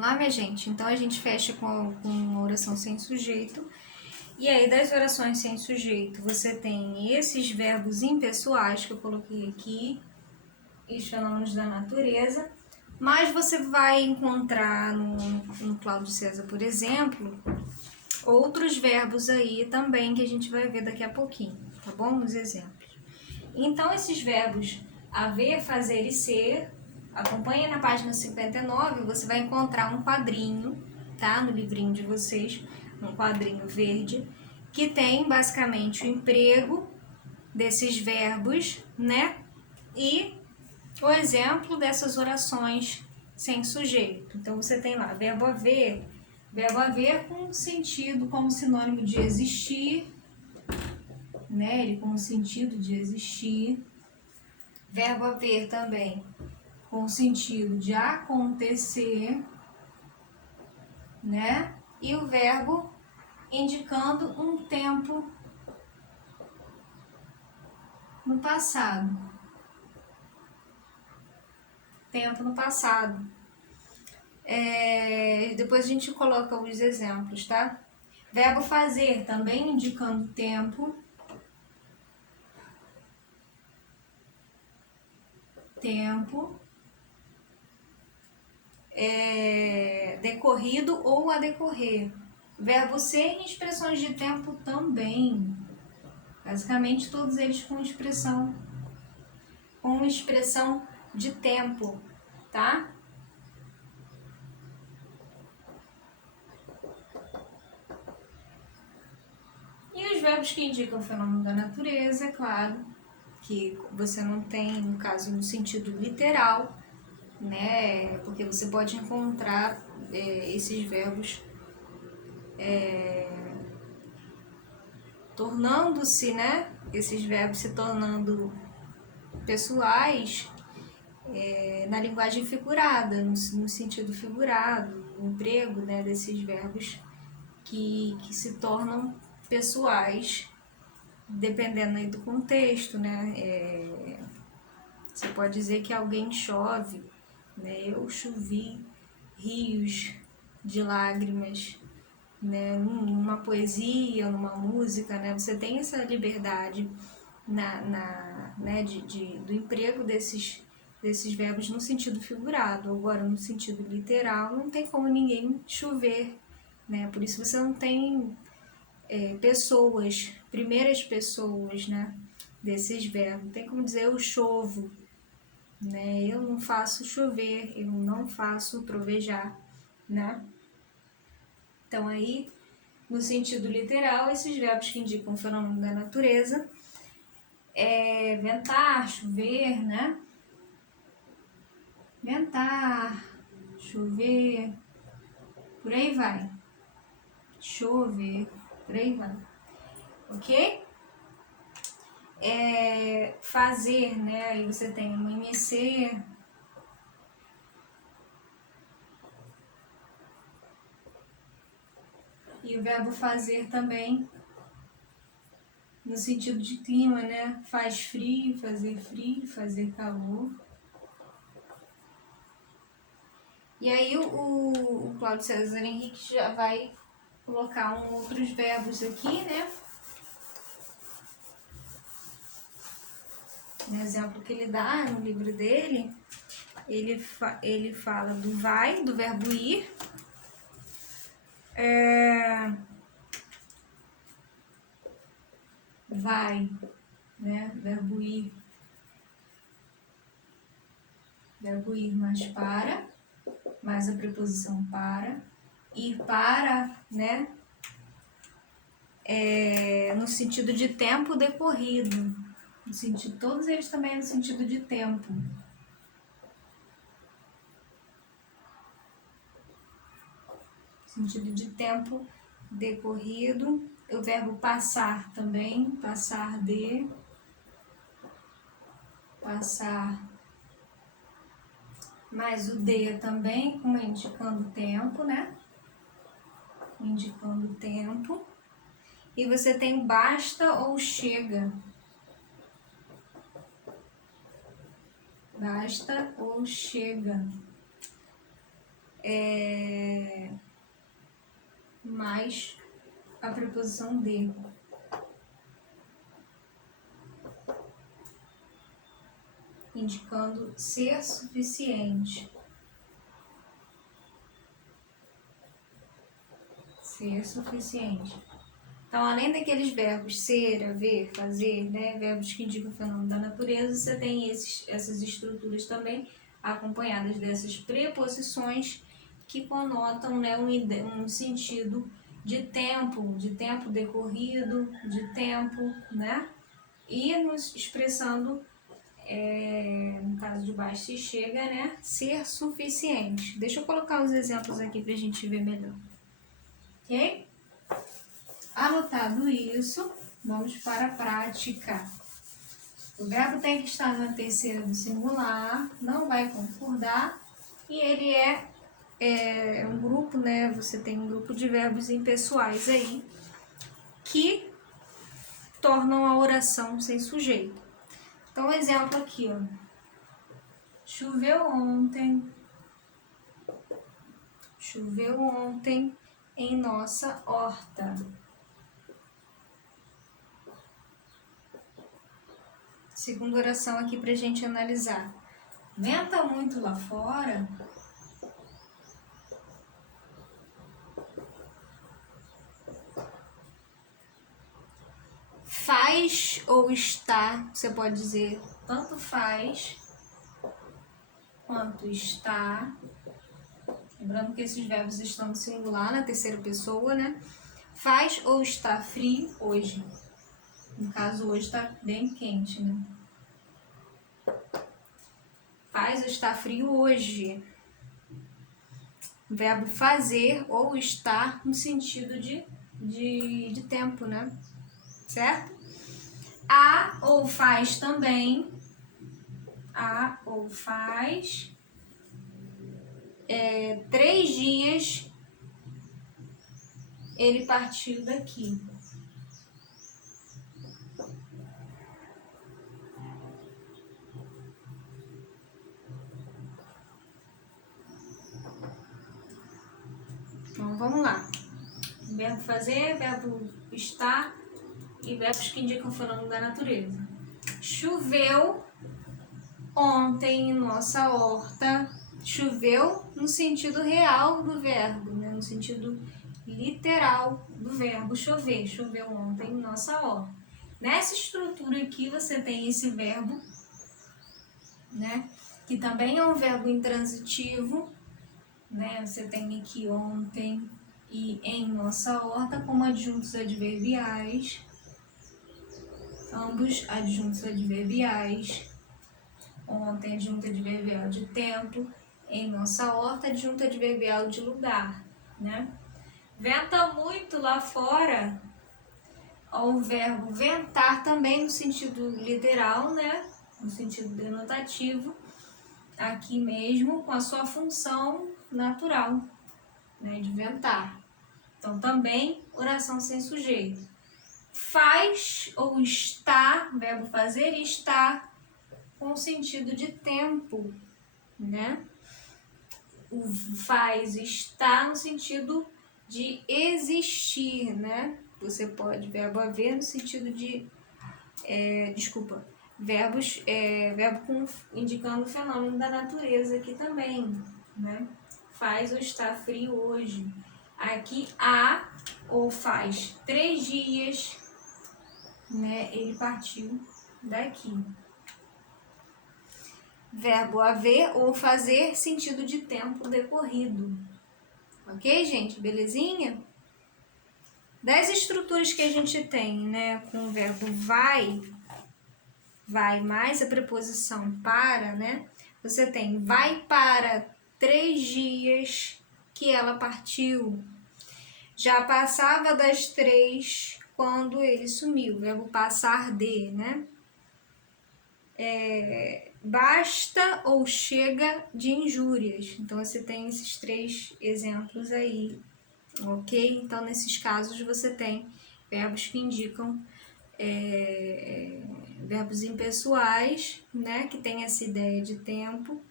Vamos lá, minha gente? Então, a gente fecha com uma oração sem sujeito. E aí, das orações sem sujeito, você tem esses verbos impessoais que eu coloquei aqui, e os fenômenos da natureza. Mas você vai encontrar no Cláudio César, por exemplo, outros verbos aí também que a gente vai ver daqui a pouquinho, tá bom? Nos exemplos. Então, esses verbos haver, fazer e ser, acompanha na página 59, você vai encontrar um quadrinho, tá? No livrinho de vocês, um quadrinho verde, que tem basicamente o emprego desses verbos, né? E o exemplo dessas orações sem sujeito. Então, você tem lá verbo haver com sentido como sinônimo de existir, né? Ele com o sentido de existir. Verbo haver também com o sentido de acontecer, né? E o verbo indicando um tempo no passado. Tempo no passado. Depois a gente coloca os exemplos, tá? Verbo fazer também indicando tempo. Decorrido ou a decorrer. Verbo ser em expressões de tempo também. Basicamente todos eles com expressão de tempo, tá? E os verbos que indicam o fenômeno da natureza, é claro, que você não tem, no caso, no sentido literal, né? Porque você pode encontrar esses verbos tornando-se, né? Esses verbos se tornando pessoais na linguagem figurada, no sentido figurado, o emprego, né, desses verbos que se tornam pessoais, dependendo aí do contexto, né? Você pode dizer que alguém chove, né? Eu chovi rios de lágrimas, né? Numa poesia, numa música, né? Você tem essa liberdade né? do emprego desses verbos no sentido figurado. Agora, no sentido literal, não tem como ninguém chover, né? Por isso você não tem pessoas, primeiras pessoas, né? Desses verbos. Não tem como dizer eu chovo, né? Eu não faço chover, eu não faço trovejar, né? Então aí, no sentido literal, esses verbos que indicam o fenômeno da natureza é ventar, chover, né? Ventar, chover, por aí vai. Chover, por aí vai. Ok? Fazer, né? Aí você tem um MC. E o verbo fazer também, no sentido de clima, né? Faz frio, fazer calor. E aí o Cláudio César Henrique já vai colocar outros verbos aqui, né? No exemplo que ele dá no livro dele, ele fala do vai, do verbo ir, vai, né? Verbo ir mais a preposição para, ir para, né? No sentido de tempo decorrido, no sentido, todos eles também no sentido de tempo. Sentido de tempo decorrido. O verbo passar também, passar de, passar, mais o de também, como indicando tempo, né? Indicando tempo. E você tem basta ou chega. Basta ou chega. mais a preposição de. Indicando ser suficiente. Ser suficiente. Então, além daqueles verbos ser, haver, fazer, né, verbos que indicam o fenômeno da natureza, você tem essas estruturas também acompanhadas dessas preposições que conotam, né, um sentido de tempo decorrido, de tempo, né, e nos expressando, no caso de baixo se chega, né, ser suficiente. Deixa eu colocar os exemplos aqui para a gente ver melhor. Ok? Anotado isso, vamos para a prática. O verbo tem que estar na terceira do singular, não vai concordar, e ele é um grupo, né? Você tem um grupo de verbos impessoais aí que tornam a oração sem sujeito. Então, um exemplo aqui, ó. Choveu ontem. Choveu ontem em nossa horta. Segunda oração aqui pra gente analisar. Venta muito lá fora. Faz ou está, você pode dizer tanto faz quanto está. Lembrando que esses verbos estão no singular, na terceira pessoa, né? Faz ou está frio hoje. No caso, hoje está bem quente, né? Faz ou está frio hoje. Verbo fazer ou estar no sentido de tempo, né? Certo? A ou faz também. A ou faz. 3 dias ele partiu daqui. Então, vamos lá. Verbo fazer, verbo estar e verbos que indicam o fenômeno da natureza. Choveu ontem em nossa horta. Choveu no sentido real do verbo, né? No sentido literal do verbo chover. Choveu ontem em nossa horta. Nessa estrutura aqui você tem esse verbo, né? Que também é um verbo intransitivo, né? Você tem aqui ontem e em nossa horta como adjuntos adverbiais, ambos adjuntos adverbiais. Ontem adjunto adverbial de tempo, em nossa horta adjunto adverbial de lugar, né? Venta muito lá fora, o verbo ventar também no sentido literal, né? No sentido denotativo, aqui mesmo com a sua função natural, né, de ventar. Então, também oração sem sujeito. Faz ou está, verbo fazer e está com o sentido de tempo, né? O faz está no sentido de existir, né? Você pode, verbo haver no sentido de, verbo indicando o fenômeno da natureza aqui também, né? Faz ou está frio hoje. Aqui há ou faz 3 dias, né? Ele partiu daqui. Verbo haver ou fazer, sentido de tempo decorrido. Ok, gente? Belezinha? Das estruturas que a gente tem, né? Com o verbo vai mais a preposição para, né? Você tem vai para 3 dias que ela partiu. Já passava das 3 quando ele sumiu. O verbo passar de, né? Basta ou chega de injúrias. Então, você tem esses 3 exemplos aí, ok? Então, nesses casos, você tem verbos que indicam verbos impessoais, né? Que tem essa ideia de tempo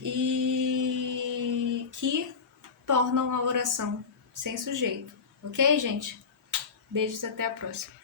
e que tornam a oração sem sujeito, Ok, gente? Beijos, até a próxima.